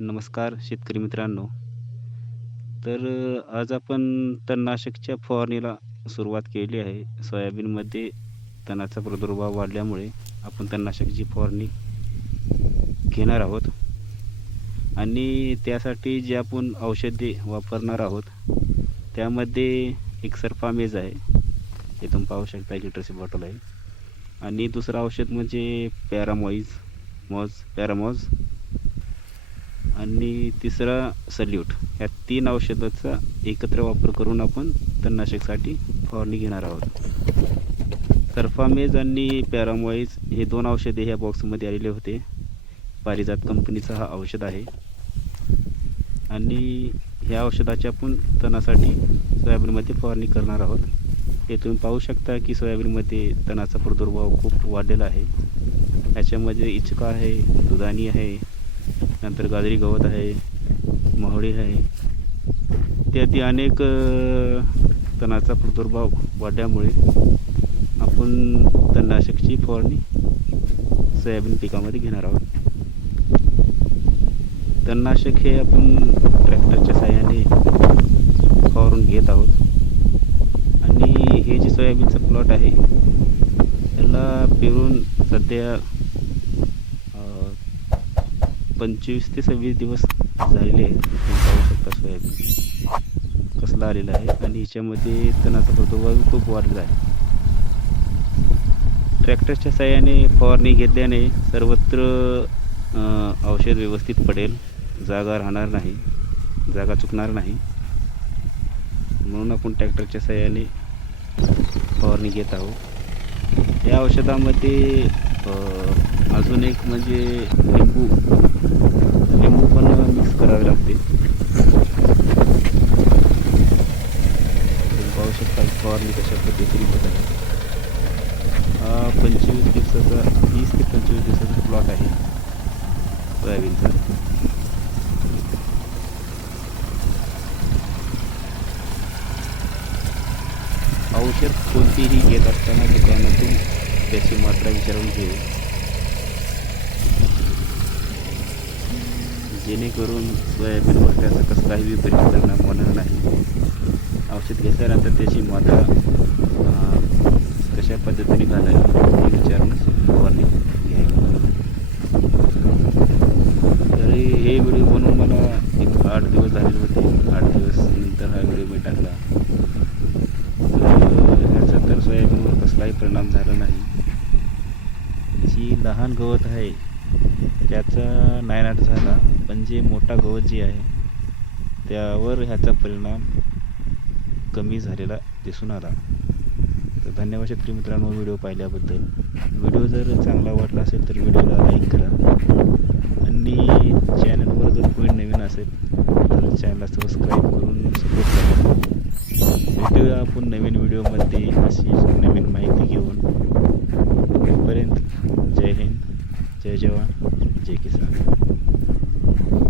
नमस्कार शेतकरी मित्रांनो. तर आज आपण तणनाशकच्या फवारणीला सुरुवात केली आहे. सोयाबीनमध्ये तणाचा प्रादुर्भाव वाढल्यामुळे आपण तणनाशकची फवारणी घेणार आहोत आणि त्यासाठी जे आपण औषधे वापरणार आहोत त्यामध्ये एक सरफामेज आहे. हे तुम्ही पाहू शकता एक लिटरची बॉटल आहे. आणि दुसरं औषध म्हणजे पॅरामॉईज मॉज पॅरामॉज. आणि तिसरा सल्यूट. ह्या तीन औषधाचा एकत्र वापर करून आपण तणनाशकसाठी फवारणी घेणार आहोत. सर्फामेज आणि पॅरामॉइज हे दोन औषधे ह्या बॉक्समध्ये आलेले होते. पारिजात कंपनीचा हा औषध आहे. आणि ह्या औषधाची आपण तणासाठी सोयाबीनमध्ये फवारणी करणार आहोत. हे तुम्ही पाहू शकता की सोयाबीनमध्ये तणाचा प्रादुर्भाव खूप वाढलेला आहे. याच्यामध्ये इचका आहे दुधानी आहे नंतर गाजरी गवत आहे मोहळी आहे. इत्यादी अनेक तणाचा प्रादुर्भाव वाढल्यामुळे आपण तणनाशकची फवारणी सोयाबीन पिकामध्ये घेणार आहोत. तणनाशक हे आपण ट्रॅक्टरच्या साह्याने फवारून घेत आहोत. आणि हे जे सोयाबीनचं प्लॉट आहे त्याला पेरून सध्या पंचवीस ते सव्वीस दिवस झालेले आहेत पाहू शकता सोयाबीन कसला आलेला आहे? आणि ह्याच्यामध्ये तणाचा प्रादुर्भाव खूप वाढलेला आहे. ट्रॅक्टरच्या साह्याने फवारणी घेतल्याने सर्वत्र औषध व्यवस्थित पडेल. जागा राहणार नाही. जागा चुकणार नाही. म्हणून आपण ट्रॅक्टरच्या साह्याने फवारणी घेत आहोत. या औषधामध्ये अजून एक म्हणजे लिंबू. करावे लागते. तुम्ही पाहू शकता फवारणी कशा पद्धतीने होत आहे. हा पंचवीस दिवसाचा वीस ते पंचवीस दिवसाचा प्लॉट आहे. सोयाबीनचा औषध कोणतीही घेत असताना दुकानातून त्याची मात्रा विचारून घेऊ. जेणेकरून सोयाबीनवर त्याचा कसलाही विपरीत परिणाम होणार नाही. औषध घेतल्यानंतर त्याची मात्रा कशा पद्धतीने घालावी हे विचारूनच फवारणी घ्यावी. तरी हे व्हिडिओ बनवून मला एक आठ दिवस झालेले होते. आठ दिवस नंतर हा व्हिडिओ मी टाकला. तर ह्याचा तर सोयाबीनवर कसलाही परिणाम झाला नाही. जी लहान गवत आहे त्याचा नायनाट झाला पण जे मोठा गवत जे आहे त्यावर ह्याचा परिणाम कमी झालेला दिसून आला. तर धन्यवाद शेतकरी मित्रांनो व्हिडिओ पाहिल्याबद्दल. व्हिडिओ जर चांगला वाटला असेल तर व्हिडिओला लाईक करा. आणि चॅनलवर जर कोणी नवीन असेल तर चॅनलला सबस्क्राईब करून सपोर्ट करा. भेटूया आपण नवीन व्हिडिओमध्ये अशी नवीन माहिती घेऊन. तोपर्यंत जय हिंद. जय जवान जय किसान